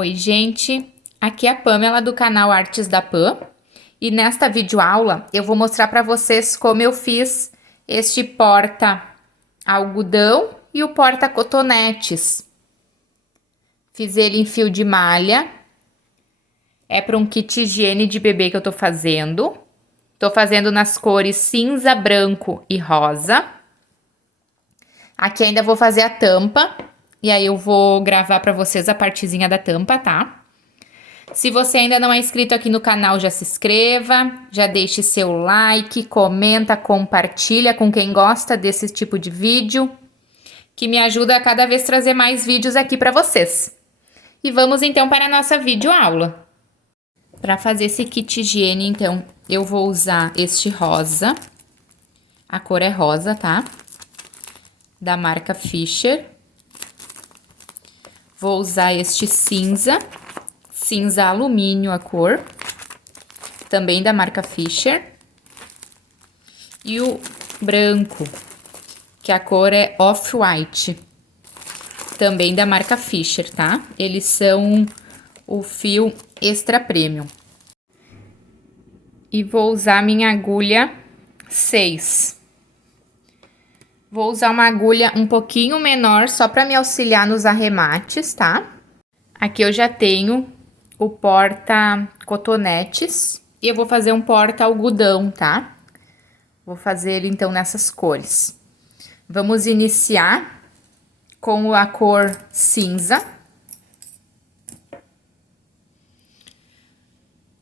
Oi, gente! Aqui é a Pamela do canal Artes da Pam e nesta videoaula eu vou mostrar para vocês como eu fiz este porta-algodão e o porta-cotonetes. Fiz ele em fio de malha, é para um kit higiene de bebê que eu tô fazendo. Tô fazendo nas cores cinza, branco e rosa. Aqui ainda vou fazer a tampa. E aí eu vou gravar para vocês a partezinha da tampa, tá? Se você ainda não é inscrito aqui no canal, já se inscreva, já deixe seu like, comenta, compartilha com quem gosta desse tipo de vídeo, que me ajuda a cada vez trazer mais vídeos aqui para vocês. E vamos então para a nossa videoaula. Para fazer esse kit higiene, então, eu vou usar este rosa, a cor é rosa, tá? Da marca Fischer. Vou usar este cinza, cinza alumínio a cor, também da marca Fischer. E o branco, que a cor é Off-White, também da marca Fischer, tá? Eles são o fio Extra Premium. E vou usar minha agulha 6. Vou usar uma agulha um pouquinho menor, só para me auxiliar nos arremates, tá? Aqui eu já tenho o porta-cotonetes e eu vou fazer um porta-algodão, tá? Vou fazer ele, então, nessas cores. Vamos iniciar com a cor cinza.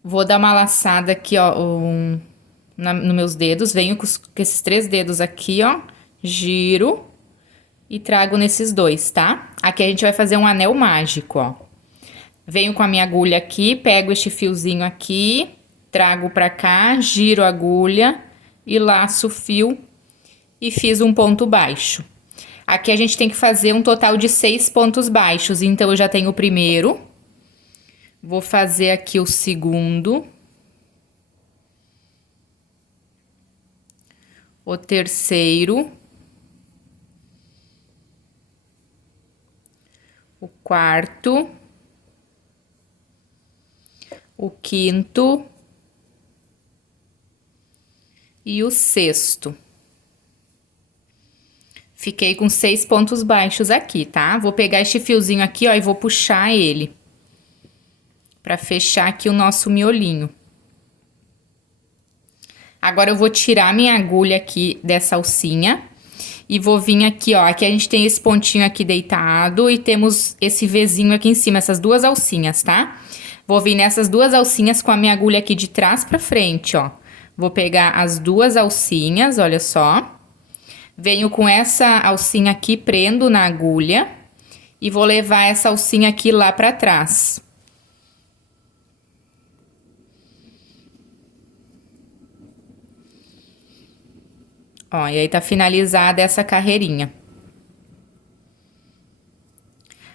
Vou dar uma laçada aqui, ó, nos meus dedos. Venho com esses 3 dedos aqui, ó. Giro e trago nesses 2, tá? Aqui a gente vai fazer um anel mágico, ó. Venho com a minha agulha aqui, pego este fiozinho aqui, trago pra cá, giro a agulha e laço o fio e fiz um ponto baixo. Aqui a gente tem que fazer um total de 6 pontos baixos, então eu já tenho o primeiro. Vou fazer aqui o segundo. O terceiro. O quarto, o quinto e o sexto. Fiquei com 6 pontos baixos aqui, tá? Vou pegar este fiozinho aqui, ó, e vou puxar ele para fechar aqui o nosso miolinho. Agora eu vou tirar minha agulha aqui dessa alcinha. E vou vir aqui, ó, aqui a gente tem esse pontinho aqui deitado e temos esse Vzinho aqui em cima, essas 2 alcinhas, tá? Vou vir nessas 2 alcinhas com a minha agulha aqui de trás pra frente, ó. Vou pegar as 2 alcinhas, olha só. Venho com essa alcinha aqui, prendo na agulha e vou levar essa alcinha aqui lá pra trás. Ó, e aí tá finalizada essa carreirinha.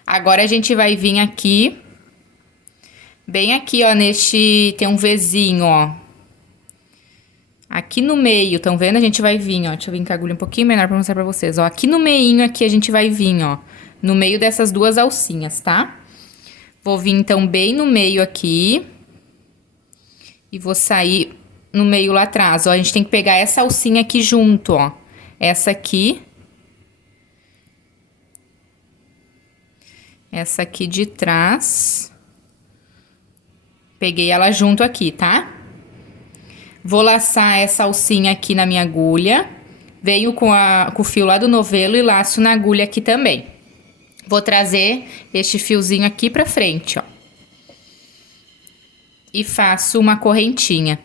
Agora a gente vai vir aqui, bem aqui, ó, tem um Vzinho, ó. Aqui no meio, tão vendo? A gente vai vir, ó, deixa eu vir com a agulha um pouquinho menor pra mostrar pra vocês, ó. Aqui no meinho aqui a gente vai vir, ó, no meio dessas 2 alcinhas, tá? Vou vir, então, bem no meio aqui. E vou sair no meio lá atrás, ó, a gente tem que pegar essa alcinha aqui junto, ó, essa aqui de trás, peguei ela junto aqui, tá? Vou laçar essa alcinha aqui na minha agulha, venho com o fio lá do novelo e laço na agulha aqui também. Vou trazer este fiozinho aqui pra frente, ó, e faço uma correntinha.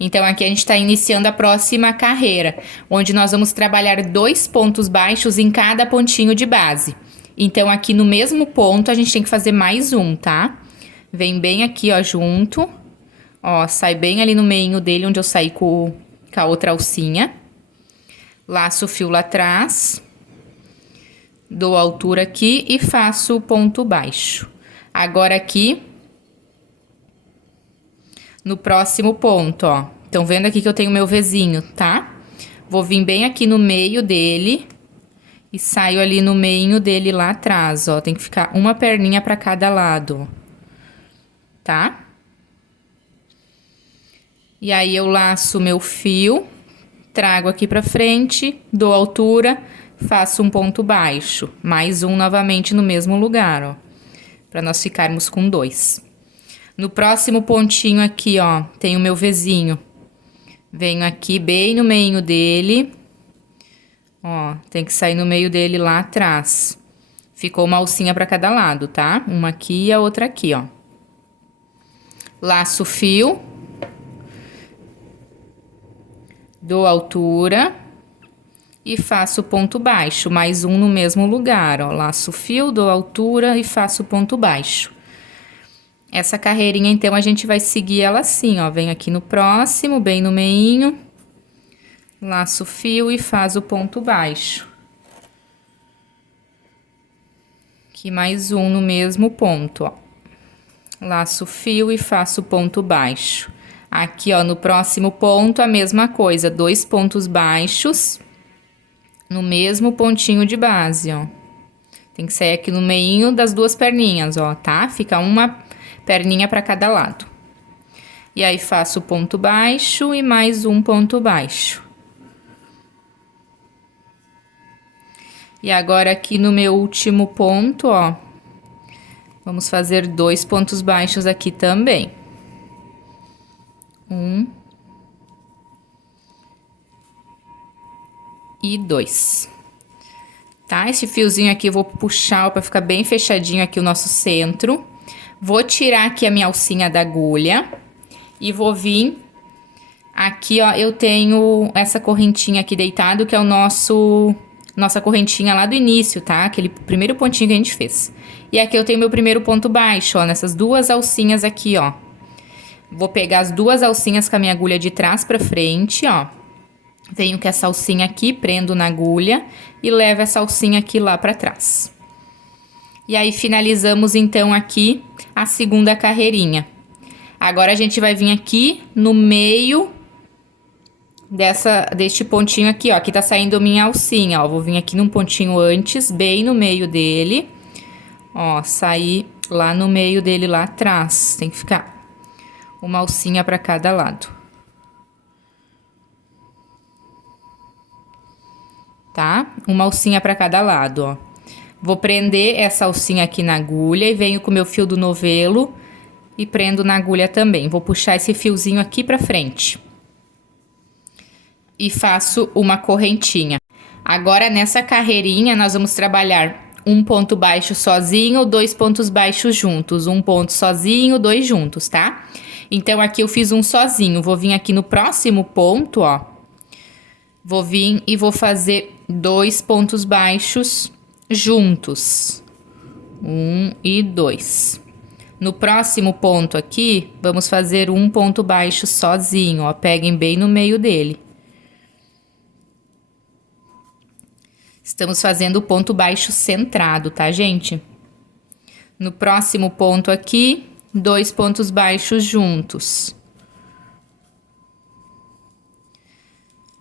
Então, aqui a gente tá iniciando a próxima carreira, onde nós vamos trabalhar 2 pontos baixos em cada pontinho de base. Então, aqui no mesmo ponto, a gente tem que fazer mais um, tá? Vem bem aqui, ó, junto. Ó, sai bem ali no meio dele, onde eu saí com a outra alcinha. Laço o fio lá atrás. Dou a altura aqui e faço o ponto baixo. Agora, aqui no próximo ponto, ó. Estão vendo aqui que eu tenho meu Vzinho, tá? Vou vir bem aqui no meio dele e saio ali no meio dele lá atrás, ó. Tem que ficar uma perninha pra cada lado, ó. tá? E aí eu laço meu fio, trago aqui pra frente, dou altura, faço um ponto baixo, mais um novamente no mesmo lugar, ó, pra nós ficarmos com 2. No próximo pontinho aqui, ó, tem o meu Vzinho. Venho aqui bem no meio dele, ó, tem que sair no meio dele lá atrás. Ficou uma alcinha pra cada lado, tá? Uma aqui e a outra aqui, ó. Laço o fio. Dou altura e faço ponto baixo, mais um no mesmo lugar, ó. Laço o fio, dou altura e faço ponto baixo. Essa carreirinha, então, a gente vai seguir ela assim, ó. Venho aqui no próximo, bem no meinho, laço o fio e faz o ponto baixo. Aqui mais um no mesmo ponto, ó. Laço o fio e faço ponto baixo. Aqui, ó, no próximo ponto, a mesma coisa, 2 pontos baixos no mesmo pontinho de base, ó. Tem que sair aqui no meinho das duas perninhas, ó, tá? Fica uma perninha para cada lado. E aí, faço ponto baixo e mais um ponto baixo. E agora, aqui no meu último ponto, ó, vamos fazer 2 pontos baixos aqui também. 1 e 2. Tá? Esse fiozinho aqui eu vou puxar para ficar bem fechadinho aqui o nosso centro. Vou tirar aqui a minha alcinha da agulha e vou vir aqui, ó, eu tenho essa correntinha aqui deitado, que é o nossa correntinha lá do início, tá? Aquele primeiro pontinho que a gente fez. E aqui eu tenho meu primeiro ponto baixo, ó, nessas duas alcinhas aqui, ó. Vou pegar as duas alcinhas com a minha agulha de trás pra frente, ó. Venho com essa alcinha aqui, prendo na agulha e levo essa alcinha aqui lá pra trás. E aí, finalizamos, então, aqui a segunda carreirinha. Agora, a gente vai vir aqui no meio deste pontinho aqui, ó. Aqui tá saindo minha alcinha, ó. Vou vir aqui num pontinho antes, bem no meio dele. Ó, sair lá no meio dele, lá atrás. Tem que ficar uma alcinha para cada lado. Tá? Uma alcinha para cada lado, ó. Vou prender essa alcinha aqui na agulha e venho com o meu fio do novelo e prendo na agulha também. Vou puxar esse fiozinho aqui para frente. E faço uma correntinha. Agora, nessa carreirinha, nós vamos trabalhar um ponto baixo sozinho, 2 pontos baixos juntos. Um ponto sozinho, 2 juntos, tá? Então, aqui eu fiz um sozinho. Vou vir aqui no próximo ponto, ó. Vou vir e vou fazer 2 pontos baixos juntos. 1 e 2. No próximo ponto aqui, vamos fazer um ponto baixo sozinho, ó. Peguem bem no meio dele. Estamos fazendo o ponto baixo centrado, tá, gente? No próximo ponto aqui, 2 pontos baixos juntos.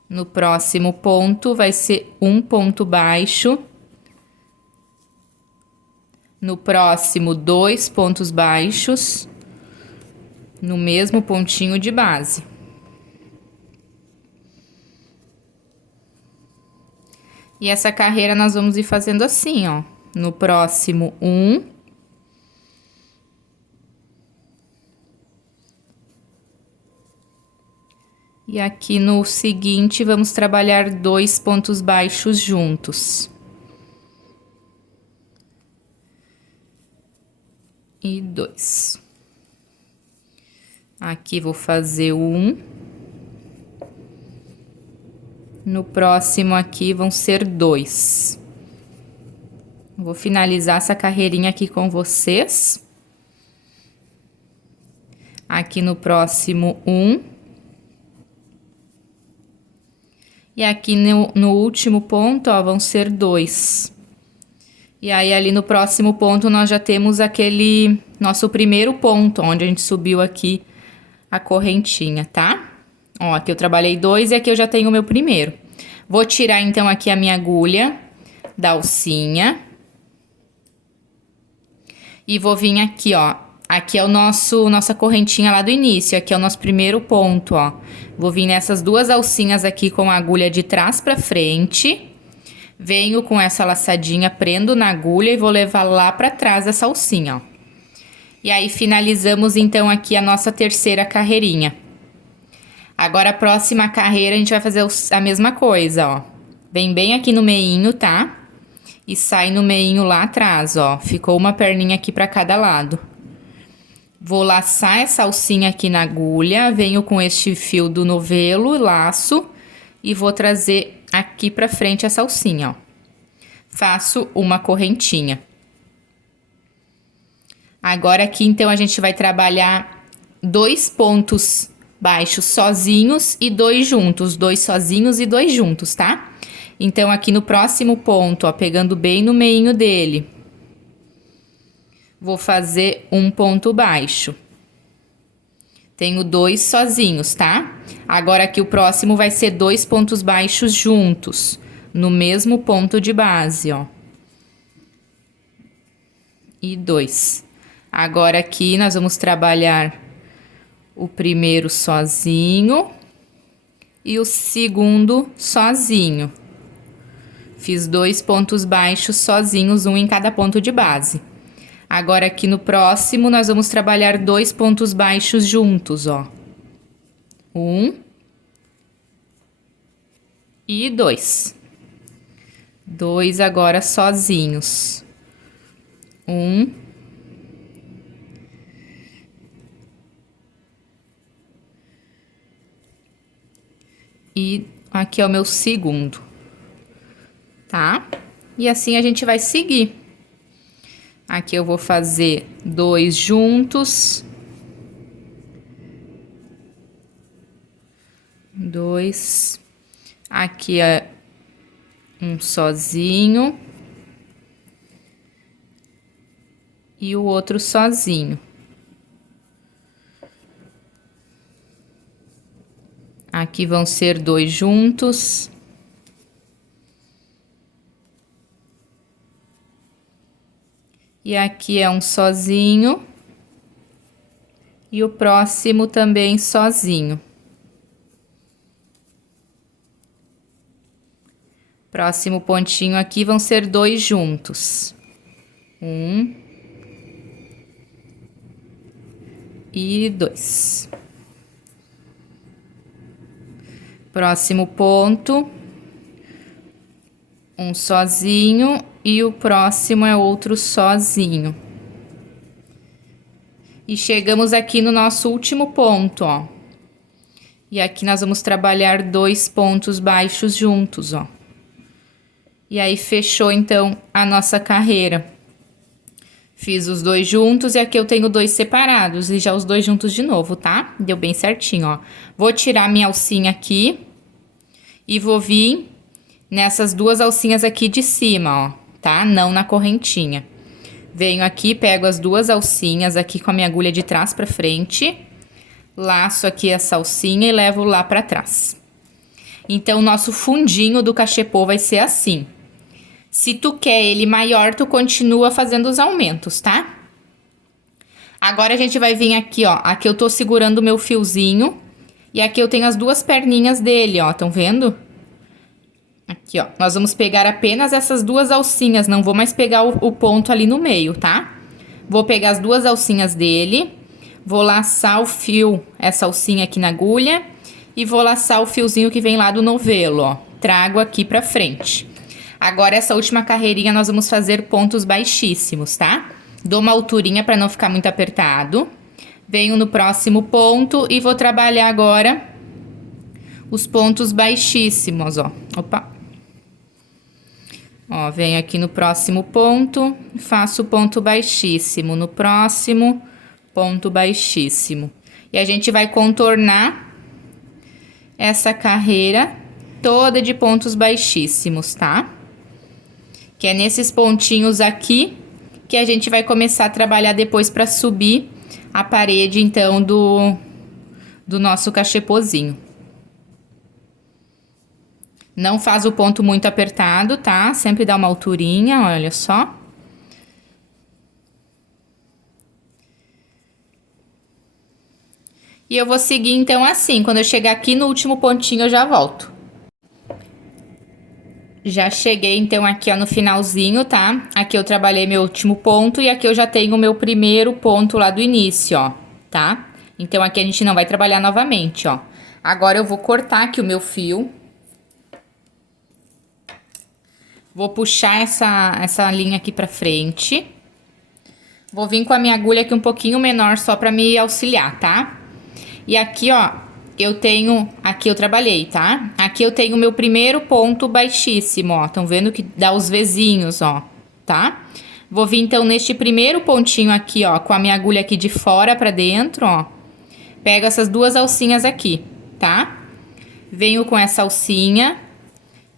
No próximo ponto, vai ser um ponto baixo. No próximo, 2 pontos baixos. No mesmo pontinho de base. E essa carreira nós vamos ir fazendo assim, ó. No próximo, 1. E aqui no seguinte, vamos trabalhar 2 pontos baixos juntos. E 2. Aqui vou fazer 1. No próximo aqui vão ser 2. Vou finalizar essa carreirinha aqui com vocês. Aqui no próximo, 1. E aqui no último ponto, ó, vão ser 2. E aí, ali no próximo ponto, nós já temos aquele nosso primeiro ponto, onde a gente subiu aqui a correntinha, tá? Ó, aqui eu trabalhei 2 e aqui eu já tenho o meu primeiro. Vou tirar, então, aqui a minha agulha da alcinha. E vou vir aqui, ó, Aqui é o nossa correntinha lá do início, aqui é o nosso primeiro ponto, ó. Vou vir nessas duas alcinhas aqui com a agulha de trás pra frente. Venho com essa laçadinha, prendo na agulha e vou levar lá pra trás essa alcinha, ó. E aí, finalizamos, então, aqui a nossa terceira carreirinha. Agora, a próxima carreira, a gente vai fazer a mesma coisa, ó. Vem bem aqui no meinho, tá? E sai no meinho lá atrás, ó. Ficou uma perninha aqui pra cada lado. Vou laçar essa alcinha aqui na agulha, venho com este fio do novelo, laço, e vou trazer aqui pra frente essa alcinha, ó. Faço uma correntinha. Agora aqui, então, a gente vai trabalhar 2 pontos baixos sozinhos e 2 juntos, 2 sozinhos e 2 juntos, tá? Então, aqui no próximo ponto, ó, pegando bem no meinho dele, vou fazer um ponto baixo. Tenho 2 sozinhos, tá? Agora aqui o próximo vai ser 2 pontos baixos juntos, no mesmo ponto de base, ó. E 2. Agora aqui nós vamos trabalhar o primeiro sozinho e o segundo sozinho. Fiz 2 pontos baixos sozinhos, um em cada ponto de base. Agora, aqui no próximo, nós vamos trabalhar 2 pontos baixos juntos, ó. 1 e 2. 2 agora sozinhos. 1 e aqui é o meu segundo, tá? E assim a gente vai seguir. Aqui eu vou fazer 2 juntos. 2. Aqui é um sozinho. E o outro sozinho. Aqui vão ser 2 juntos. E aqui é um sozinho. E o próximo também sozinho. Próximo pontinho aqui vão ser 2 juntos. 1 e 2. Próximo ponto, um sozinho e o próximo é outro sozinho. E chegamos aqui no nosso último ponto, ó. E aqui nós vamos trabalhar 2 pontos baixos juntos, ó. E aí, fechou, então, a nossa carreira. Fiz os 2 juntos e aqui eu tenho 2 separados e já os 2 juntos de novo, tá? Deu bem certinho, ó. Vou tirar minha alcinha aqui e vou vir nessas 2 alcinhas aqui de cima, ó, tá? Não na correntinha. Venho aqui, pego as 2 alcinhas aqui com a minha agulha de trás pra frente, laço aqui essa alcinha e levo lá pra trás. Então, o nosso fundinho do cachepô vai ser assim. Se tu quer ele maior, tu continua fazendo os aumentos, tá? Agora, a gente vai vir aqui, ó. Aqui eu tô segurando o meu fiozinho. E aqui eu tenho as 2 perninhas dele, ó. Tão vendo? Aqui, ó. Nós vamos pegar apenas essas 2 alcinhas. Não vou mais pegar o ponto ali no meio, tá? Vou pegar as 2 alcinhas dele. Vou laçar o fio, essa alcinha aqui na agulha. E vou laçar o fiozinho que vem lá do novelo, ó. Trago aqui pra frente. Agora, essa última carreirinha, nós vamos fazer pontos baixíssimos, tá? Dou uma alturinha pra não ficar muito apertado. Venho no próximo ponto e vou trabalhar agora os pontos baixíssimos, ó. Opa! Ó, venho aqui no próximo ponto, faço ponto baixíssimo. No próximo, ponto baixíssimo. E a gente vai contornar essa carreira toda de pontos baixíssimos, tá? Que é nesses pontinhos aqui que a gente vai começar a trabalhar depois para subir a parede, então, do nosso cachepôzinho. Não faz o ponto muito apertado, tá? Sempre dá uma alturinha, olha só. E eu vou seguir então assim, quando eu chegar aqui no último pontinho eu já volto. Já cheguei então aqui ó no finalzinho, tá? Aqui eu trabalhei meu último ponto e aqui eu já tenho o meu primeiro ponto lá do início, ó, tá? Então aqui a gente não vai trabalhar novamente, ó. Agora eu vou cortar aqui o meu fio. Vou puxar essa linha aqui pra frente. Vou vir com a minha agulha aqui um pouquinho menor só pra me auxiliar, tá? E aqui, ó, eu tenho... Aqui eu trabalhei, tá? Aqui eu tenho o meu primeiro ponto baixíssimo, ó. Estão vendo que dá os Vzinhos, ó, tá? Vou vir, então, neste primeiro pontinho aqui, ó, com a minha agulha aqui de fora pra dentro, ó. Pego essas duas alcinhas aqui, tá? Venho com essa alcinha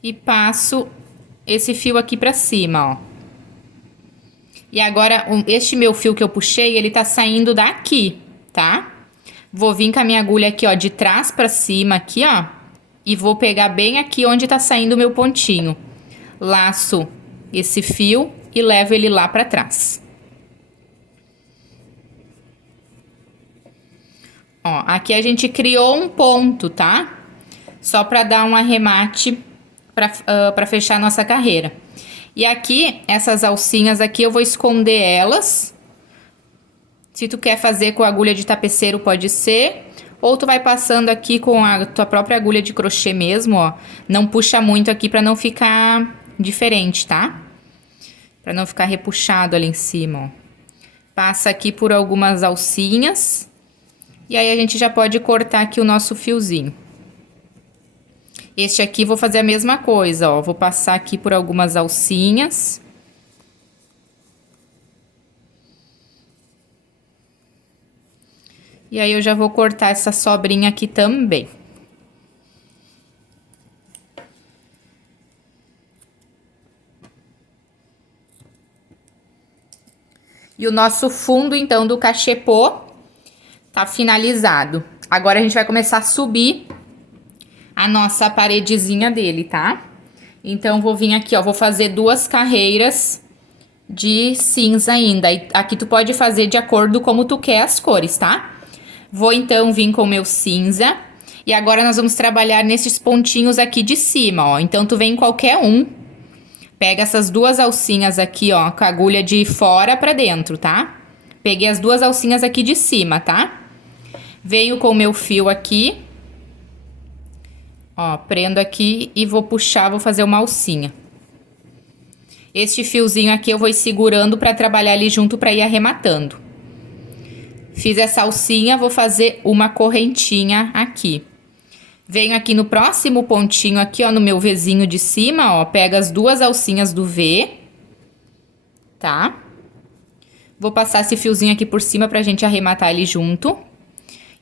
e passo esse fio aqui pra cima, ó. E agora, este meu fio que eu puxei, ele tá saindo daqui, tá? Vou vir com a minha agulha aqui, ó, de trás pra cima aqui, ó. E vou pegar bem aqui onde tá saindo o meu pontinho. Laço esse fio e levo ele lá pra trás. Ó, aqui a gente criou um ponto, tá? Só pra dar um arremate pra fechar a nossa carreira. E aqui, essas alcinhas aqui, eu vou esconder elas. Se tu quer fazer com a agulha de tapeceiro, pode ser. Ou tu vai passando aqui com a tua própria agulha de crochê mesmo, ó. Não puxa muito aqui pra não ficar diferente, tá? Pra não ficar repuxado ali em cima, ó. Passa aqui por algumas alcinhas. E aí a gente já pode cortar aqui o nosso fiozinho. Este aqui vou fazer a mesma coisa, ó. Vou passar aqui por algumas alcinhas. E aí eu já vou cortar essa sobrinha aqui também. E o nosso fundo, então, do cachepô tá finalizado. Agora a gente vai começar a subir a nossa paredezinha dele, tá? Então, vou vir aqui, ó, vou fazer duas carreiras de cinza ainda. E aqui tu pode fazer de acordo como tu quer as cores, tá? Vou, então, vir com o meu cinza. E agora nós vamos trabalhar nesses pontinhos aqui de cima, ó. Então, tu vem em qualquer um. Pega essas duas alcinhas aqui, ó, com a agulha de fora pra dentro, tá? Peguei as duas alcinhas aqui de cima, tá? Venho com o meu fio aqui. Ó, prendo aqui e vou puxar, vou fazer uma alcinha. Este fiozinho aqui eu vou ir segurando pra trabalhar ali junto pra ir arrematando. Fiz essa alcinha, vou fazer uma correntinha aqui. Venho aqui no próximo pontinho aqui, ó, no meu Vzinho de cima, ó, pego as duas alcinhas do V, tá? Vou passar esse fiozinho aqui por cima pra gente arrematar ele junto.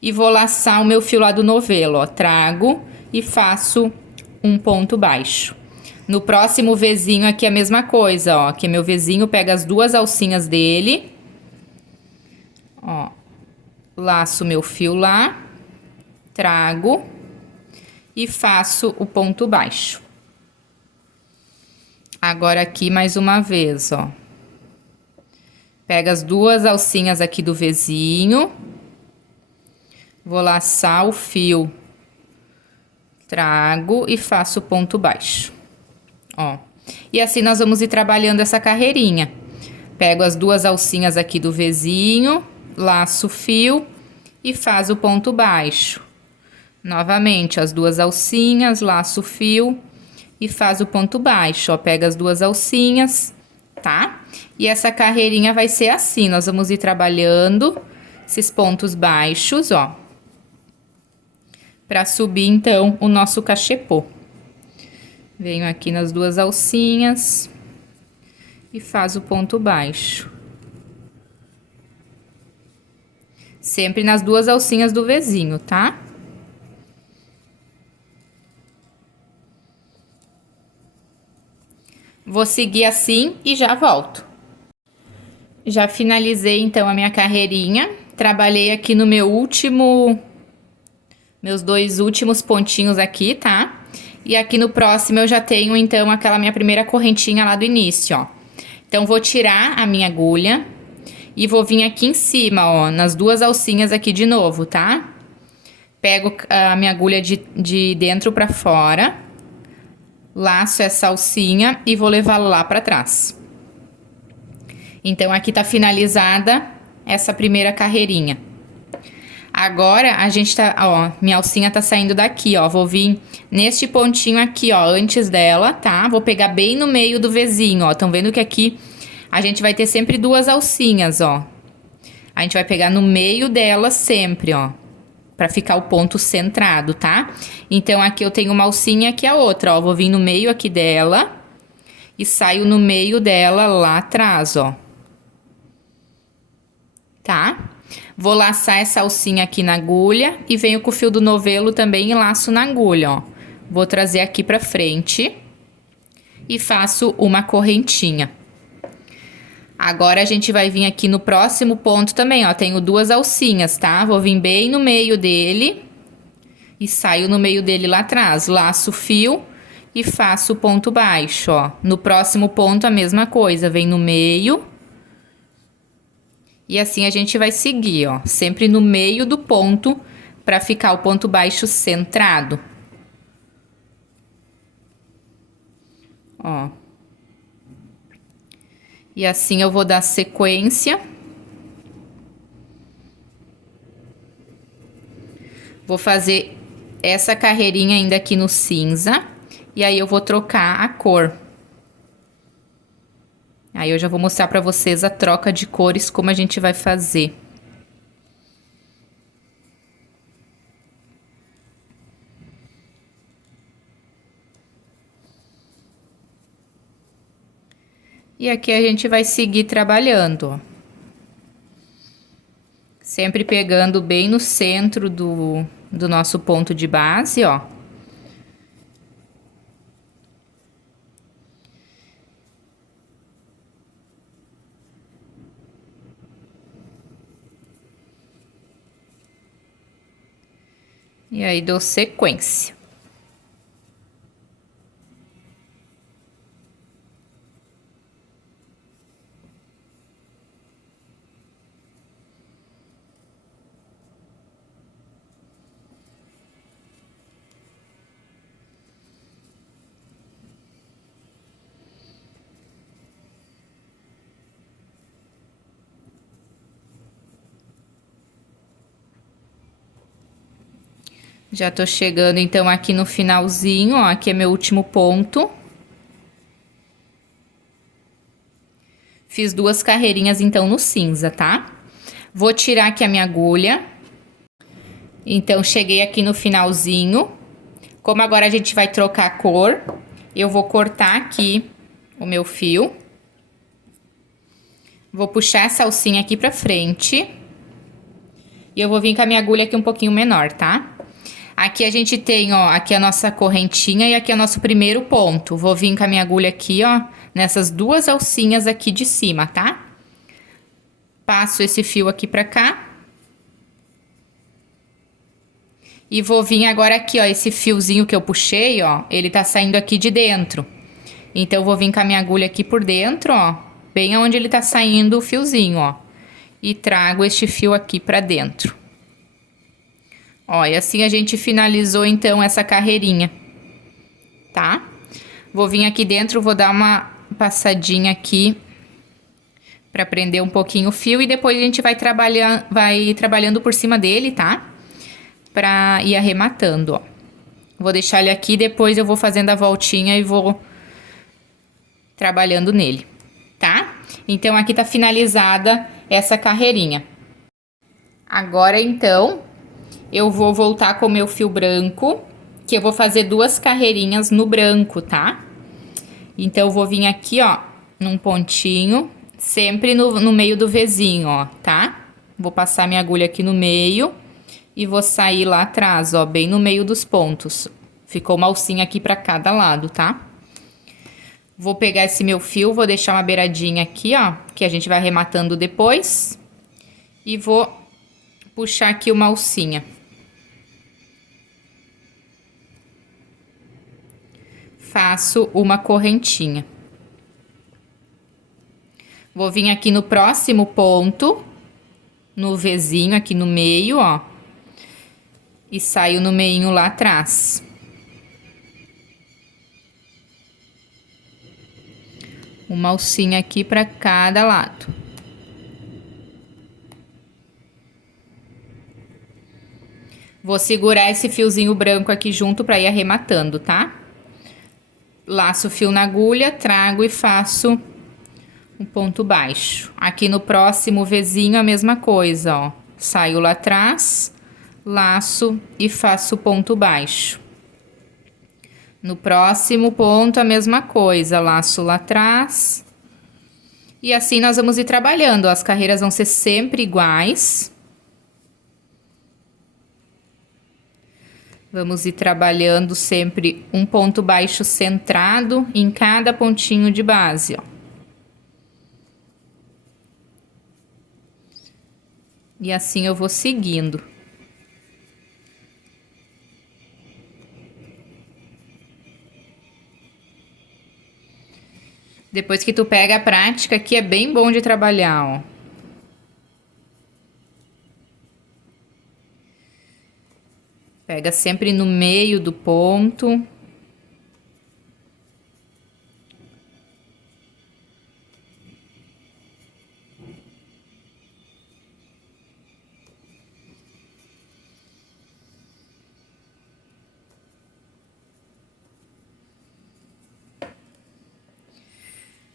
E vou laçar o meu fio lá do novelo, ó, trago e faço um ponto baixo. No próximo Vzinho aqui a mesma coisa, ó, que meu Vzinho pega as duas alcinhas dele, ó, laço meu fio lá, trago e faço o ponto baixo. Agora aqui mais uma vez, ó. Pega as duas alcinhas aqui do Vzinho. Vou laçar o fio. Trago e faço o ponto baixo. Ó. E assim nós vamos ir trabalhando essa carreirinha. Pego as duas alcinhas aqui do Vzinho, laço o fio e faz o ponto baixo. Novamente, as duas alcinhas, laço o fio e faz o ponto baixo, ó. Pega as duas alcinhas, tá? E essa carreirinha vai ser assim, nós vamos ir trabalhando esses pontos baixos, ó. Pra subir, então, o nosso cachepô. Venho aqui nas duas alcinhas e faz o ponto baixo. Sempre nas duas alcinhas do Vzinho, tá? Vou seguir assim e já volto. Já finalizei, então, a minha carreirinha. Trabalhei aqui no meu meus dois últimos pontinhos aqui, tá? E aqui no próximo eu já tenho, então, aquela minha primeira correntinha lá do início, ó. Então, vou tirar a minha agulha e vou vir aqui em cima, ó, nas duas alcinhas aqui de novo, tá? Pego a minha agulha de dentro pra fora, laço essa alcinha e vou levar lá pra trás. Então, aqui tá finalizada essa primeira carreirinha. Agora, a gente tá, ó, minha alcinha tá saindo daqui, ó. Vou vir neste pontinho aqui, ó, antes dela, tá? Vou pegar bem no meio do Vzinho, ó. Tão vendo que aqui a gente vai ter sempre duas alcinhas, ó. A gente vai pegar no meio dela sempre, ó. Pra ficar o ponto centrado, tá? Então, aqui eu tenho uma alcinha, aqui a outra, ó. Vou vir no meio aqui dela e saio no meio dela lá atrás, ó. Tá? Vou laçar essa alcinha aqui na agulha e venho com o fio do novelo também e laço na agulha, ó. Vou trazer aqui pra frente e faço uma correntinha. Agora, a gente vai vir aqui no próximo ponto também, ó. Tenho duas alcinhas, tá? Vou vir bem no meio dele e saio no meio dele lá atrás. Laço o fio e faço o ponto baixo, ó. No próximo ponto, a mesma coisa. Vem no meio. E assim a gente vai seguir, ó. Sempre no meio do ponto pra ficar o ponto baixo centrado. Ó. E assim eu vou dar sequência. Vou fazer essa carreirinha ainda aqui no cinza. E aí eu vou trocar a cor. Aí eu já vou mostrar pra vocês a troca de cores, como a gente vai fazer. E aqui a gente vai seguir trabalhando, ó. Sempre pegando bem no centro do nosso ponto de base, ó. E aí, dou sequência. Já tô chegando, então, aqui no finalzinho, ó. Aqui é meu último ponto. Fiz duas carreirinhas, então, no cinza, tá? Vou tirar aqui a minha agulha. Então, cheguei aqui no finalzinho. Como agora a gente vai trocar a cor, eu vou cortar aqui o meu fio. Vou puxar essa alcinha aqui pra frente. E eu vou vir com a minha agulha aqui um pouquinho menor, tá? Aqui a gente tem, ó, aqui a nossa correntinha e aqui é o nosso primeiro ponto. Vou vir com a minha agulha aqui, ó, nessas duas alcinhas aqui de cima, tá? Passo esse fio aqui pra cá. E vou vir agora aqui, ó, esse fiozinho que eu puxei, ó, ele tá saindo aqui de dentro. Então, eu vou vir com a minha agulha aqui por dentro, ó, bem onde ele tá saindo o fiozinho, ó. E trago este fio aqui pra dentro. Ó, e assim a gente finalizou, então, essa carreirinha, tá? Vou vir aqui dentro, vou dar uma passadinha aqui pra prender um pouquinho o fio e depois a gente vai trabalhando por cima dele, tá? Pra ir arrematando, ó. Vou deixar ele aqui, depois eu vou fazendo a voltinha e vou trabalhando nele, tá? Então, aqui tá finalizada essa carreirinha. Agora, então, eu vou voltar com o meu fio branco, que eu vou fazer duas carreirinhas no branco, tá? Então, eu vou vir aqui, ó, num pontinho, sempre no meio do Vzinho, ó, tá? Vou passar minha agulha aqui no meio e vou sair lá atrás, ó, bem no meio dos pontos. Ficou uma alcinha aqui pra cada lado, tá? Vou pegar esse meu fio, vou deixar uma beiradinha aqui, ó, que a gente vai arrematando depois. E vou puxar aqui uma alcinha. Faço uma correntinha. Vou vir aqui no próximo ponto, no Vzinho, aqui no meio, ó. e saio no meinho lá atrás. Uma alcinha aqui para cada lado. Vou segurar esse fiozinho branco aqui junto para ir arrematando, tá? Laço o fio na agulha, trago e faço um ponto baixo. Aqui no próximo Vzinho a mesma coisa, ó. Saio lá atrás, laço e faço ponto baixo. No próximo ponto a mesma coisa, laço lá atrás. E assim nós vamos ir trabalhando, ó. As carreiras vão ser sempre iguais. Vamos ir trabalhando sempre um ponto baixo centrado em cada pontinho de base, ó. E assim eu vou seguindo. Depois que tu pega a prática, aqui é bem bom de trabalhar, ó. Pega sempre no meio do ponto.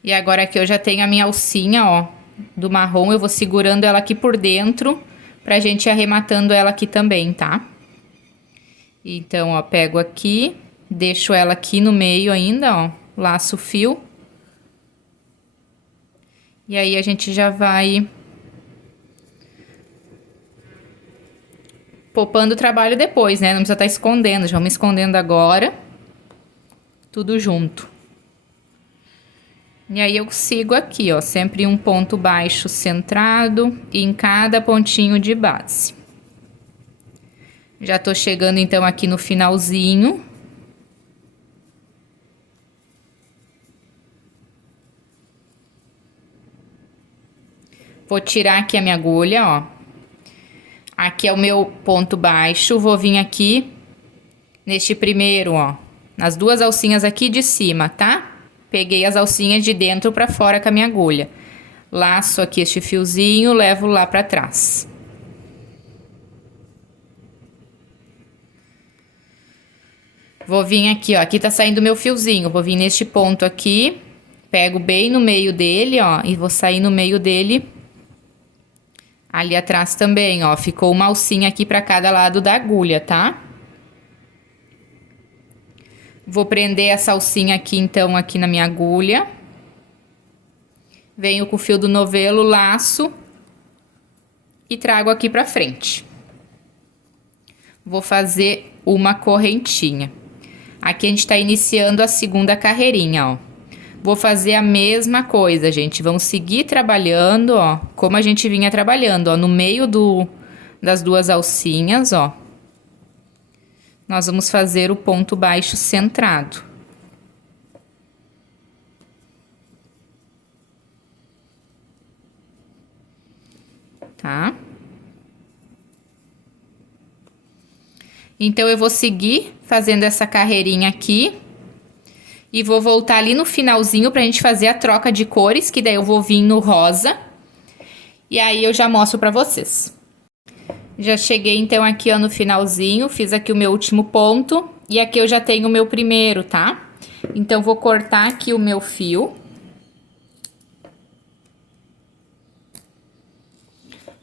E agora aqui eu já tenho a minha alcinha, ó, do marrom. Eu vou segurando ela aqui por dentro, pra gente ir arrematando ela aqui também, tá? Então, ó, pego aqui, deixo ela aqui no meio ainda, ó, laço o fio. E aí a gente já vai poupando o trabalho depois, né? Não precisa estar escondendo, já vamos escondendo agora. Tudo junto. E aí eu sigo aqui, ó, sempre um ponto baixo centrado em cada pontinho de base. Já tô chegando então aqui no finalzinho. Vou tirar aqui a minha agulha, ó. Aqui é o meu ponto baixo, vou vir aqui neste primeiro, ó, nas duas alcinhas aqui de cima, tá? Peguei as alcinhas de dentro pra fora com a minha agulha. Laço aqui este fiozinho, levo lá pra trás. Vou vir aqui, ó, aqui tá saindo meu fiozinho, vou vir neste ponto aqui, pego bem no meio dele, ó, e vou sair no meio dele. Ali atrás também, ó, ficou uma alcinha aqui pra cada lado da agulha, tá? Vou prender essa alcinha aqui, então, aqui na minha agulha. Venho com o fio do novelo, laço e trago aqui pra frente. Vou fazer uma correntinha. Aqui a gente tá iniciando a segunda carreirinha, ó. Vou fazer a mesma coisa, gente. Vamos seguir trabalhando, ó, como a gente vinha trabalhando, ó, no meio das duas alcinhas, ó. Nós vamos fazer o ponto baixo centrado. Tá? Então, eu vou seguir fazendo essa carreirinha aqui. E vou voltar ali no finalzinho pra gente fazer a troca de cores, que daí eu vou vir no rosa. E aí eu já mostro pra vocês. Já cheguei então aqui, ó, no finalzinho, fiz aqui o meu último ponto. E aqui eu já tenho o meu primeiro, tá? Então, vou cortar aqui o meu fio.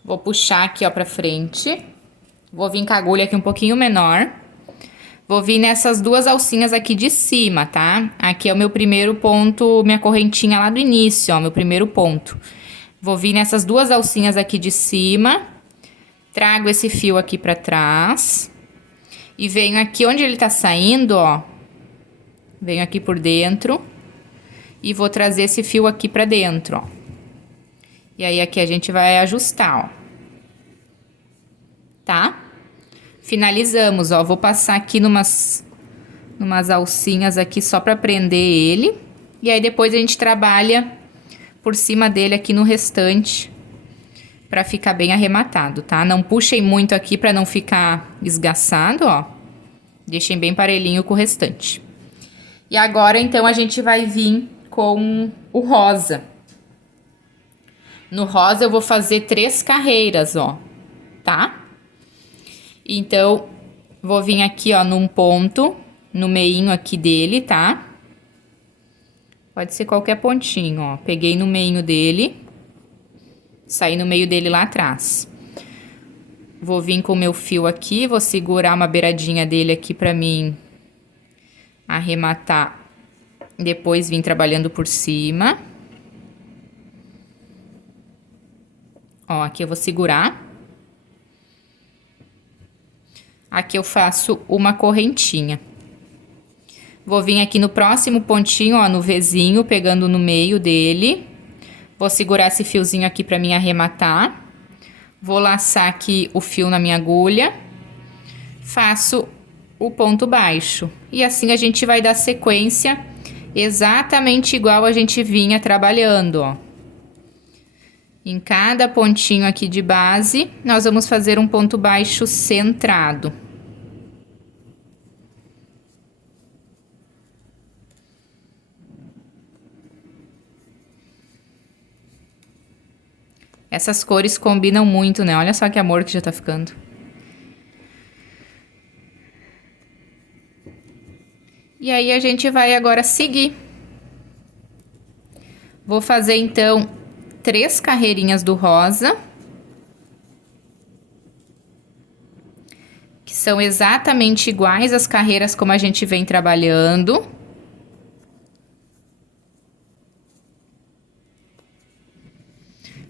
Vou puxar aqui, ó, pra frente. Vou vir com a agulha aqui um pouquinho menor. Vou vir nessas duas alcinhas aqui de cima, tá? Aqui é o meu primeiro ponto, minha correntinha lá do início, ó, meu primeiro ponto. Vou vir nessas duas alcinhas aqui de cima, trago esse fio aqui pra trás e venho aqui onde ele tá saindo, ó. Venho aqui por dentro e vou trazer esse fio aqui pra dentro, ó. E aí aqui a gente vai ajustar, ó. Tá? Finalizamos, ó, vou passar aqui numas alcinhas aqui só pra prender ele. E aí depois a gente trabalha por cima dele aqui no restante, Pra ficar bem arrematado, tá? Não puxem muito aqui pra não ficar esgaçado, ó. Deixem bem parelhinho com o restante. E agora, então, a gente vai vir com o rosa. No rosa eu vou fazer 3 carreiras, ó, tá? Então, vou vir aqui, ó, num ponto, no meinho aqui dele, tá? Pode ser qualquer pontinho, ó. Peguei no meinho dele, saí no meio dele lá atrás. Vou vir com o meu fio aqui, vou segurar uma beiradinha dele aqui pra mim arrematar. Depois vim trabalhando por cima. Ó, aqui eu vou segurar. Aqui eu faço uma correntinha. Vou vir aqui no próximo pontinho, ó, no Vzinho, pegando no meio dele. Vou segurar esse fiozinho aqui pra mim arrematar. Vou laçar aqui o fio na minha agulha. Faço o ponto baixo. E assim a gente vai dar sequência exatamente igual a gente vinha trabalhando, ó. Em cada pontinho aqui de base, nós vamos fazer um ponto baixo centrado. Essas cores combinam muito, né? Olha só que amor que já tá ficando. E aí, a gente vai agora seguir. Vou fazer, então, 3 carreirinhas do rosa. Que são exatamente iguais às carreiras como a gente vem trabalhando.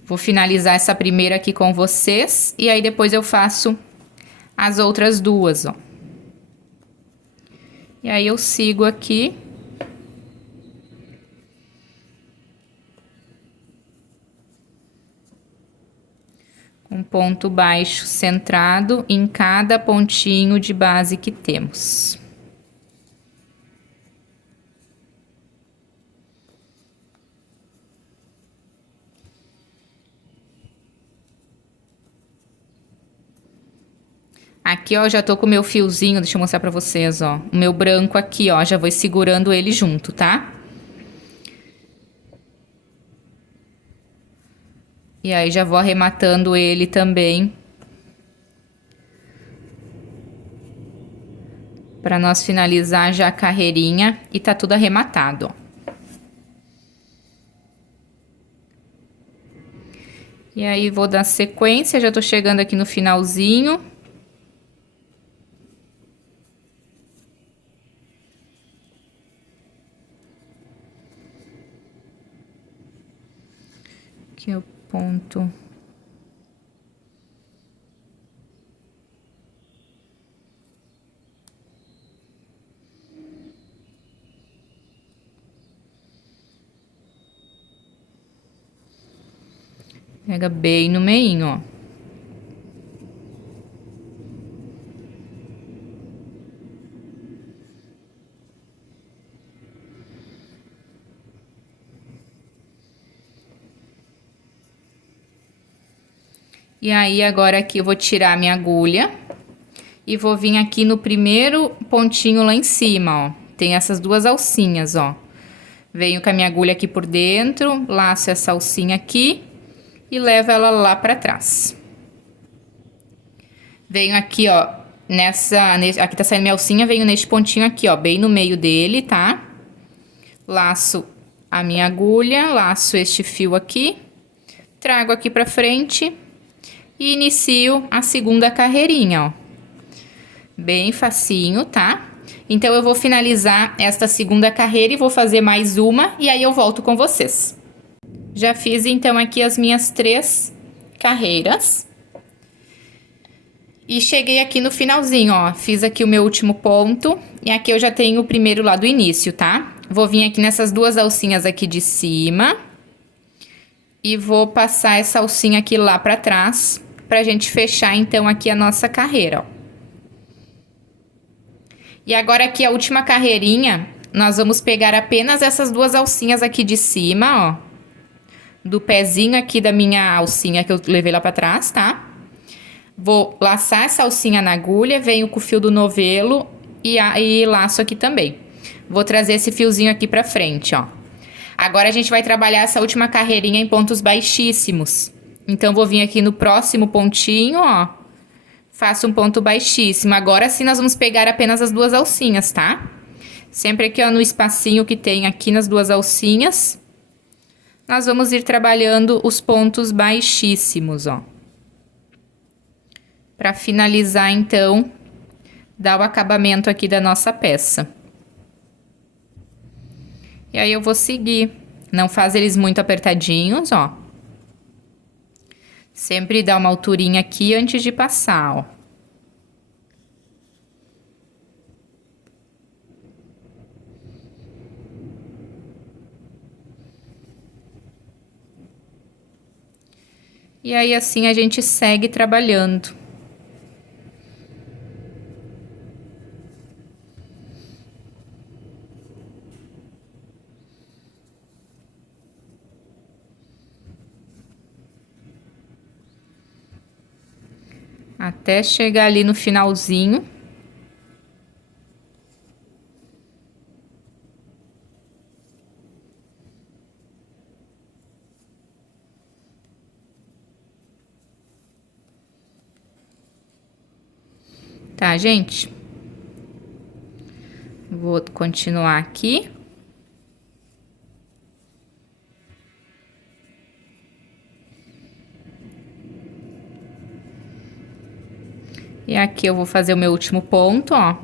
Vou finalizar essa primeira aqui com vocês. E aí, depois eu faço as outras duas, ó. E aí, eu sigo aqui. Um ponto baixo centrado em cada pontinho de base que temos. Aqui, ó, já tô com o meu fiozinho, deixa eu mostrar pra vocês, ó. O meu branco aqui, ó, já vou segurando ele junto, tá? E aí, já vou arrematando ele também. Pra nós finalizar já a carreirinha e tá tudo arrematado, ó. E aí, vou dar sequência, já tô chegando aqui no finalzinho. Aqui é o ponto. Pega bem no meinho, ó. E aí, agora aqui eu vou tirar a minha agulha e vou vir aqui no primeiro pontinho lá em cima, ó. Tem essas 2 alcinhas, ó. Venho com a minha agulha aqui por dentro, laço essa alcinha aqui e levo ela lá pra trás. Venho aqui, ó, aqui tá saindo minha alcinha, venho neste pontinho aqui, ó, bem no meio dele, tá? Laço a minha agulha, laço este fio aqui, trago aqui pra frente e inicio a segunda carreirinha, ó. Bem facinho, tá? Então, eu vou finalizar esta segunda carreira e vou fazer mais uma, e aí eu volto com vocês. Já fiz, então, aqui as minhas 3 carreiras. E cheguei aqui no finalzinho, ó. Fiz aqui o meu último ponto, e aqui eu já tenho o primeiro lá do início, tá? Vou vir aqui nessas 2 alcinhas aqui de cima. E vou passar essa alcinha aqui lá pra trás, pra gente fechar, então, aqui a nossa carreira, ó. E agora aqui a última carreirinha, nós vamos pegar apenas essas 2 alcinhas aqui de cima, ó. do pezinho aqui da minha alcinha que eu levei lá pra trás, tá? Vou laçar essa alcinha na agulha, venho com o fio do novelo e laço aqui também. Vou trazer esse fiozinho aqui pra frente, ó. Agora a gente vai trabalhar essa última carreirinha em pontos baixíssimos. Então, vou vir aqui no próximo pontinho, ó. Faço um ponto baixíssimo. Agora sim nós vamos pegar apenas as duas alcinhas, tá? Sempre aqui, ó, no espacinho que tem aqui nas duas alcinhas, nós vamos ir trabalhando os pontos baixíssimos, ó. Pra finalizar, então, dar o acabamento aqui da nossa peça. E aí eu vou seguir. Não faz eles muito apertadinhos, ó. Sempre dá uma alturinha aqui antes de passar, ó. E aí, assim, a gente segue trabalhando. Até chegar ali no finalzinho. Tá, gente? Vou continuar aqui. E aqui eu vou fazer o meu último ponto, ó.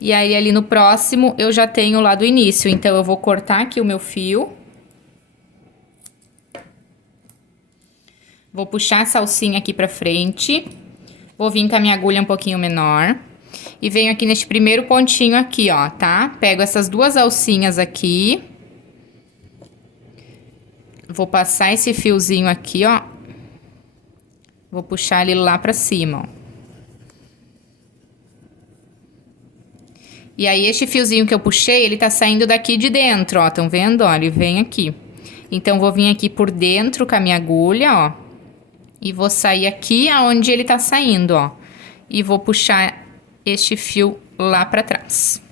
E aí, ali no próximo, eu já tenho lá do início. Então, eu vou cortar aqui o meu fio. Vou puxar essa alcinha aqui pra frente. Vou vir com a minha agulha um pouquinho menor. E venho aqui neste primeiro pontinho aqui, ó, tá? Pego essas duas alcinhas aqui. Vou passar esse fiozinho aqui, ó. Vou puxar ele lá pra cima, ó. E aí, este fiozinho que eu puxei, ele tá saindo daqui de dentro, ó. Tão vendo? Ó, ele vem aqui. Então, vou vir aqui por dentro com a minha agulha, ó. E vou sair aqui aonde ele tá saindo, ó. E vou puxar este fio lá pra trás.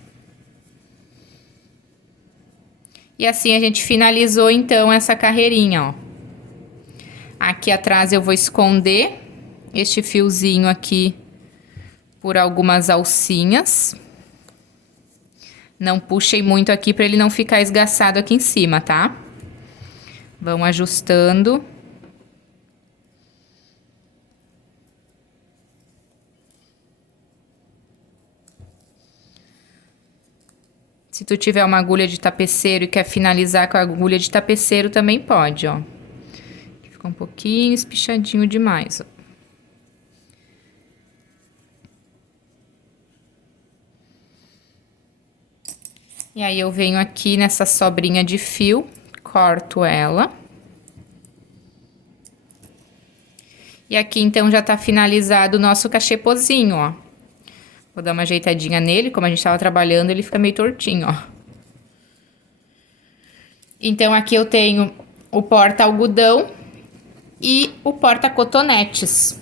E assim a gente finalizou, então, essa carreirinha, ó. Aqui atrás eu vou esconder este fiozinho aqui por algumas alcinhas. Não puxem muito aqui para ele não ficar esgaçado aqui em cima, tá? Vão ajustando. Se tu tiver uma agulha de tapeceiro e quer finalizar com a agulha de tapeceiro, também pode, ó. Fica um pouquinho espichadinho demais, ó. E aí, eu venho aqui nessa sobrinha de fio, corto ela. E aqui, então, já tá finalizado o nosso cachepozinho, ó. Vou dar uma ajeitadinha nele, como a gente tava trabalhando, ele fica meio tortinho, ó. Então, aqui eu tenho o porta-algodão e o porta-cotonetes.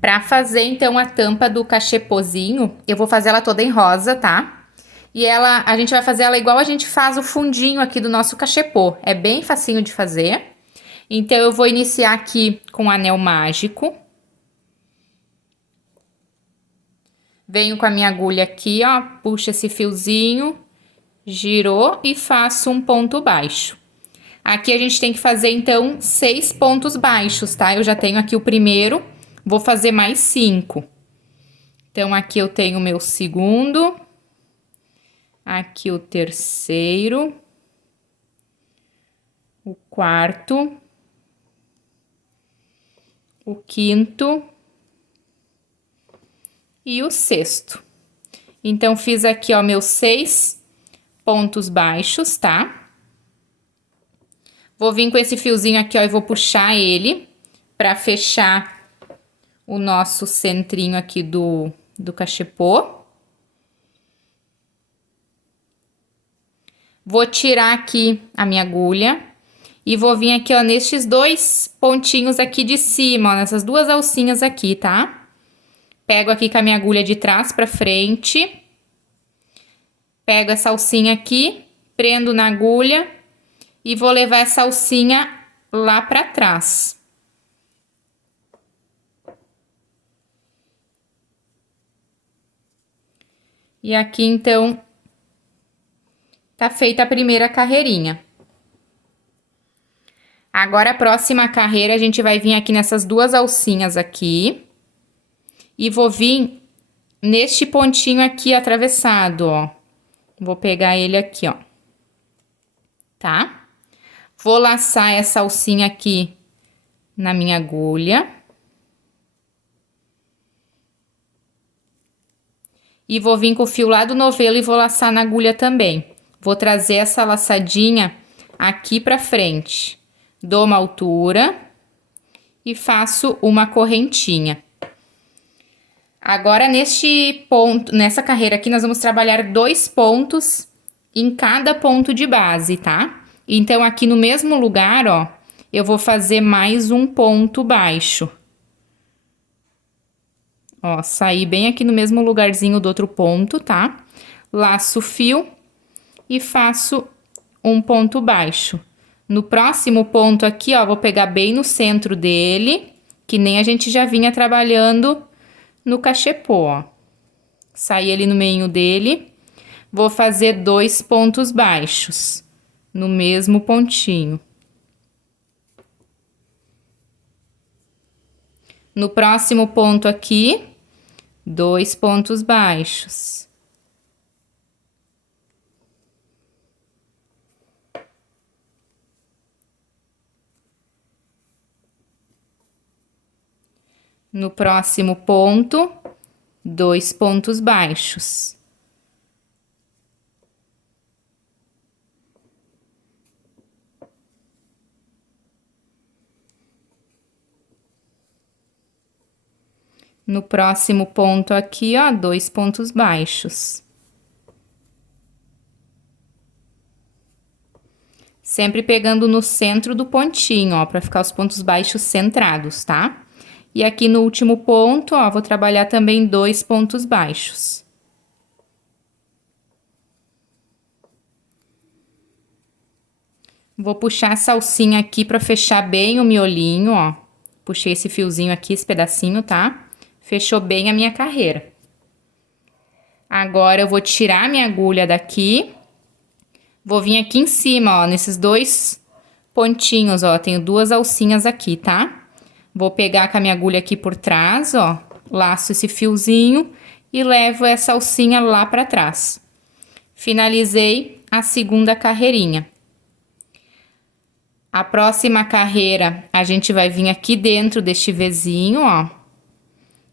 Pra fazer, então, a tampa do cachepozinho, eu vou fazer ela toda em rosa, tá? E ela, a gente vai fazer ela igual a gente faz o fundinho aqui do nosso cachepô. É bem facinho de fazer. Então, eu vou iniciar aqui com o anel mágico. Venho com a minha agulha aqui, ó, puxo esse fiozinho, girou e faço um ponto baixo. Aqui a gente tem que fazer, então, 6 pontos baixos, tá? Eu já tenho aqui o primeiro, vou fazer mais 5. Então, aqui eu tenho o meu segundo, aqui o terceiro, o quarto, o quinto e o sexto. Então, fiz aqui, ó, meus 6 pontos baixos, tá? Vou vir com esse fiozinho aqui, ó, e vou puxar ele pra fechar o nosso centrinho aqui do cachepô. Vou tirar aqui a minha agulha. E vou vir aqui, ó, nestes dois pontinhos aqui de cima, ó, nessas duas alcinhas aqui, tá? Pego aqui com a minha agulha de trás pra frente. Pego essa alcinha aqui, prendo na agulha e vou levar essa alcinha lá pra trás. E aqui, então, tá feita a primeira carreirinha. Agora, a próxima carreira, a gente vai vir aqui nessas duas alcinhas aqui. E vou vir neste pontinho aqui atravessado, ó. Vou pegar ele aqui, ó. Tá? Vou laçar essa alcinha aqui na minha agulha. E vou vir com o fio lá do novelo e vou laçar na agulha também. Vou trazer essa laçadinha aqui pra frente. Dou uma altura e faço uma correntinha. Agora, neste ponto, nessa carreira aqui, nós vamos trabalhar 2 pontos em cada ponto de base, tá? Então, aqui no mesmo lugar, ó, eu vou fazer mais um ponto baixo. Ó, saí bem aqui no mesmo lugarzinho do outro ponto, tá? Laço o fio e faço um ponto baixo. No próximo ponto aqui, ó, vou pegar bem no centro dele, que nem a gente já vinha trabalhando no cachepô, ó. Saí ali no meio dele, vou fazer 2 pontos baixos no mesmo pontinho. No próximo ponto aqui, 2 pontos baixos. No próximo ponto, 2 pontos baixos. No próximo ponto aqui, ó, 2 pontos baixos. Sempre pegando no centro do pontinho, ó, pra ficar os pontos baixos centrados, tá? E aqui no último ponto, ó, vou trabalhar também 2 pontos baixos. Vou puxar essa alcinha aqui pra fechar bem o miolinho, ó. Puxei esse fiozinho aqui, esse pedacinho, tá? Fechou bem a minha carreira. Agora, eu vou tirar minha agulha daqui. Vou vir aqui em cima, ó, nesses 2 pontinhos, ó. Tenho 2 alcinhas aqui, tá? Vou pegar com a minha agulha aqui por trás, ó. Laço esse fiozinho e levo essa alcinha lá pra trás. Finalizei a segunda carreirinha. A próxima carreira, a gente vai vir aqui dentro deste Vzinho, ó.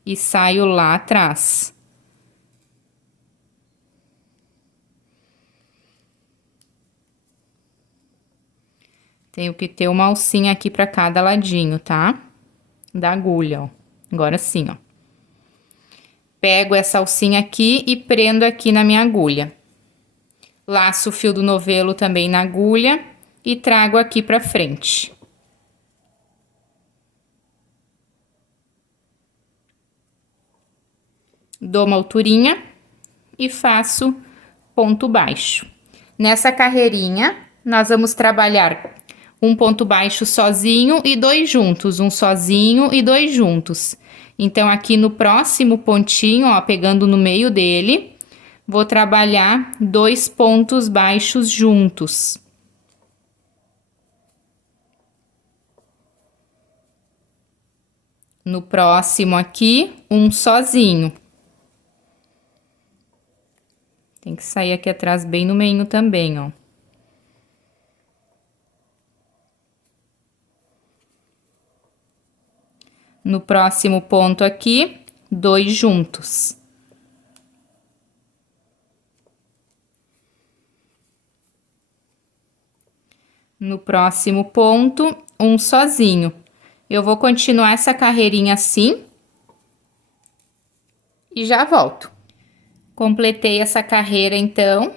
E saio lá atrás. Tenho que ter uma alcinha aqui pra cada ladinho, tá? Da agulha, ó. Agora sim, ó. Pego essa alcinha aqui e prendo aqui na minha agulha. Laço o fio do novelo também na agulha e trago aqui pra frente. Dou uma alturinha e faço ponto baixo. Nessa carreirinha, nós vamos trabalhar um ponto baixo sozinho e 2 juntos, um sozinho e 2 juntos. Então, aqui no próximo pontinho, ó, pegando no meio dele, vou trabalhar 2 pontos baixos juntos. No próximo aqui, um sozinho. Tem que sair aqui atrás bem no meio também, ó. No próximo ponto aqui, 2 juntos. No próximo ponto, um sozinho. Eu vou continuar essa carreirinha assim. E já volto. Completei essa carreira, então.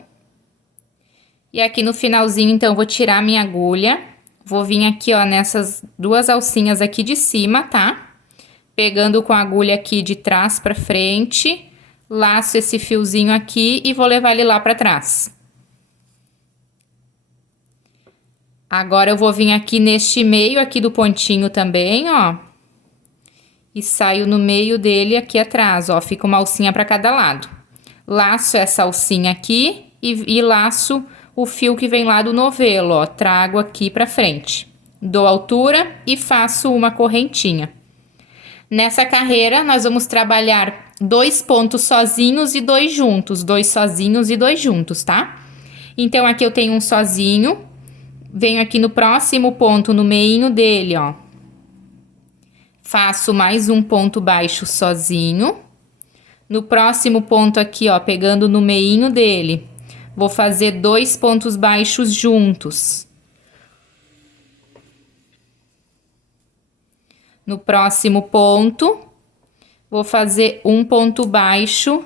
E aqui no finalzinho, então, vou tirar minha agulha. Vou vir aqui, ó, nessas duas alcinhas aqui de cima, tá? Pegando com a agulha aqui de trás pra frente, laço esse fiozinho aqui e vou levar ele lá pra trás. Agora eu vou vir aqui neste meio aqui do pontinho também, ó. E saio no meio dele aqui atrás, ó. Fica uma alcinha pra cada lado. Laço essa alcinha aqui e laço o fio que vem lá do novelo, ó. Trago aqui pra frente. Dou altura e faço uma correntinha. Nessa carreira, nós vamos trabalhar 2 pontos sozinhos e 2 juntos. 2 sozinhos e 2 juntos, tá? Então, aqui eu tenho um sozinho. Venho aqui no próximo ponto, no meinho dele, ó. Faço mais um ponto baixo sozinho. No próximo ponto aqui, ó, pegando no meinho dele, vou fazer 2 pontos baixos juntos. No próximo ponto, vou fazer um ponto baixo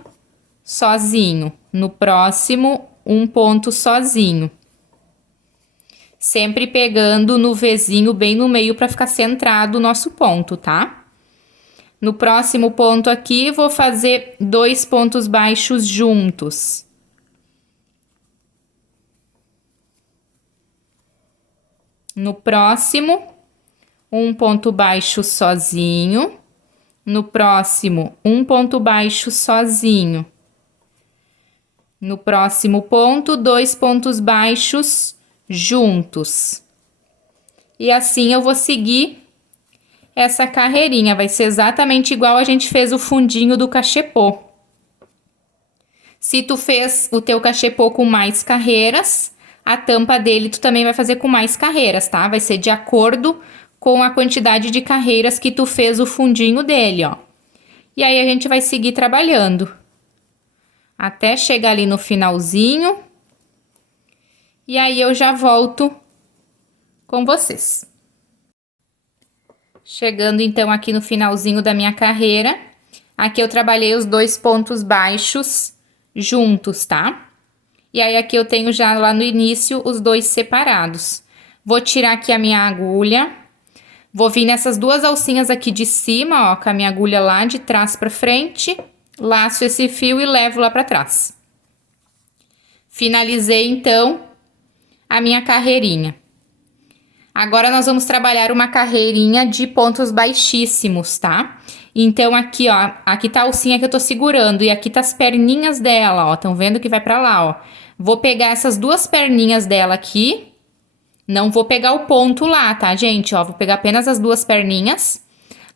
sozinho. No próximo, um ponto sozinho. Sempre pegando no Vzinho bem no meio para ficar centrado o nosso ponto, tá? No próximo ponto aqui, vou fazer 2 pontos baixos juntos. No próximo, um ponto baixo sozinho. No próximo, um ponto baixo sozinho. No próximo ponto, 2 pontos baixos juntos. E assim eu vou seguir essa carreirinha. Vai ser exatamente igual a gente fez o fundinho do cachepô. Se tu fez o teu cachepô com mais carreiras, a tampa dele tu também vai fazer com mais carreiras, tá? Vai ser de acordo com a quantidade de carreiras que tu fez o fundinho dele, ó. E aí a gente vai seguir trabalhando até chegar ali no finalzinho. E aí eu já volto com vocês. Chegando então aqui no finalzinho da minha carreira, aqui eu trabalhei os 2 pontos baixos juntos, tá? E aí aqui eu tenho já lá no início os 2 separados. Vou tirar aqui a minha agulha, vou vir nessas duas alcinhas aqui de cima, ó, com a minha agulha lá de trás pra frente, laço esse fio e levo lá pra trás. Finalizei então a minha carreirinha. Agora nós vamos trabalhar uma carreirinha de pontos baixíssimos, tá? Então aqui, ó, aqui tá a alcinha que eu tô segurando e aqui tá as perninhas dela, ó, estão vendo que vai pra lá, ó. Vou pegar essas duas perninhas dela aqui, não vou pegar o ponto lá, tá, gente? Ó, vou pegar apenas as duas perninhas,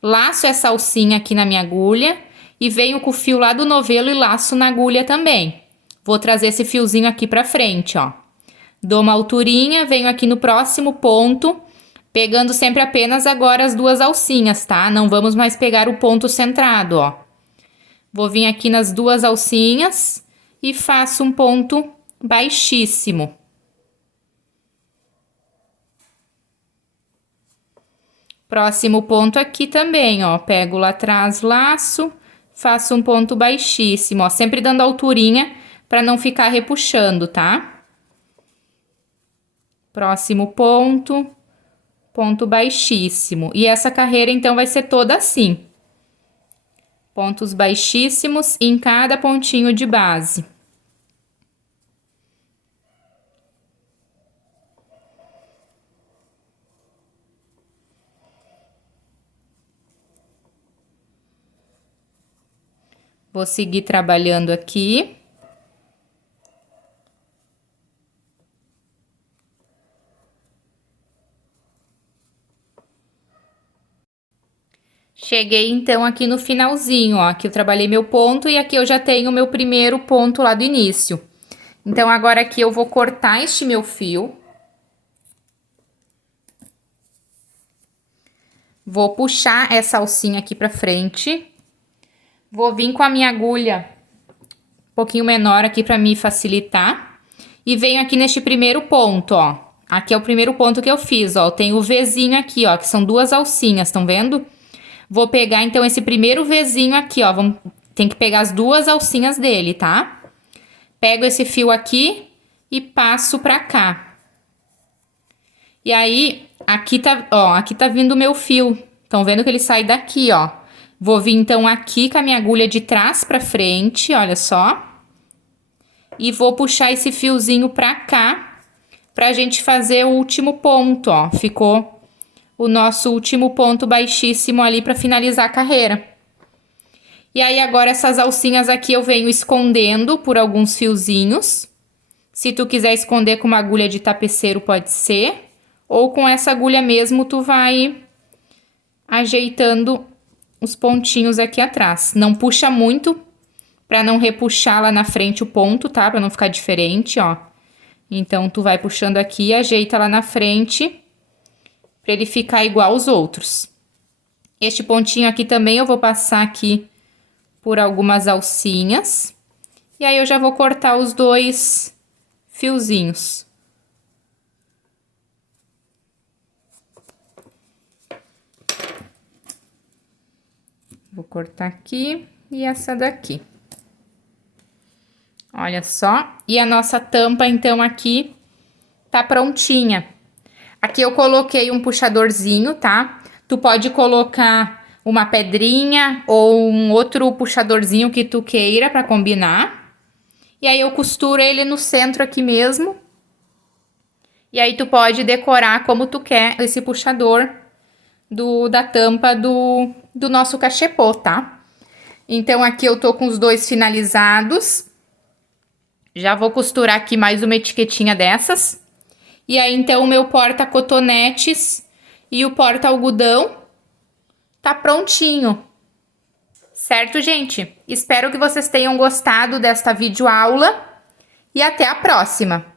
laço essa alcinha aqui na minha agulha e venho com o fio lá do novelo e laço na agulha também. Vou trazer esse fiozinho aqui pra frente, ó. Dou uma alturinha, venho aqui no próximo ponto, pegando sempre apenas agora as duas alcinhas, tá? Não vamos mais pegar o ponto centrado, ó. Vou vir aqui nas duas alcinhas e faço um ponto baixíssimo. Próximo ponto aqui também, ó. Pego lá atrás, laço, faço um ponto baixíssimo, ó. Sempre dando alturinha para não ficar repuxando, tá? Próximo ponto, ponto baixíssimo. E essa carreira, então, vai ser toda assim. Pontos baixíssimos em cada pontinho de base. Vou seguir trabalhando aqui. Cheguei, então, aqui no finalzinho, ó. Aqui eu trabalhei meu ponto e aqui eu já tenho o meu primeiro ponto lá do início. Então, agora aqui eu vou cortar este meu fio. Vou puxar essa alcinha aqui pra frente. Vou vir com a minha agulha um pouquinho menor aqui pra me facilitar. E venho aqui neste primeiro ponto, ó. Aqui é o primeiro ponto que eu fiz, ó. Tem o Vzinho aqui, ó, que são duas alcinhas, estão vendo? Vou pegar, então, esse primeiro Vzinho aqui, ó. Tem que pegar as duas alcinhas dele, tá? Pego esse fio aqui e passo pra cá. E aí, Aqui tá, ó, aqui tá vindo o meu fio. Estão vendo que ele sai daqui, ó. Vou vir então aqui com a minha agulha de trás pra frente, olha só. E vou puxar esse fiozinho pra cá, pra gente fazer o último ponto, ó. Ficou o nosso último ponto baixíssimo ali pra finalizar a carreira. E aí agora essas alcinhas aqui eu venho escondendo por alguns fiozinhos. Se tu quiser esconder com uma agulha de tapeceiro pode ser. Ou com essa agulha mesmo tu vai ajeitando os pontinhos aqui atrás. Não puxa muito, pra não repuxar lá na frente o ponto, tá? Pra não ficar diferente, ó. Então, tu vai puxando aqui e ajeita lá na frente, pra ele ficar igual aos outros. Este pontinho aqui também eu vou passar aqui por algumas alcinhas. E aí, eu já vou cortar os dois fiozinhos. Vou cortar aqui e essa daqui. Olha só. E a nossa tampa, então, aqui tá prontinha. Aqui eu coloquei um puxadorzinho, tá? Tu pode colocar uma pedrinha ou um outro puxadorzinho que tu queira pra combinar. E aí eu costuro ele no centro aqui mesmo. E aí tu pode decorar como tu quer esse puxador da tampa do nosso cachepô, tá? Então aqui eu tô com os dois finalizados. Já vou costurar aqui mais uma etiquetinha dessas. E aí, então, o meu porta-cotonetes e o porta-algodão tá prontinho. Certo, gente? Espero que vocês tenham gostado desta videoaula e até a próxima!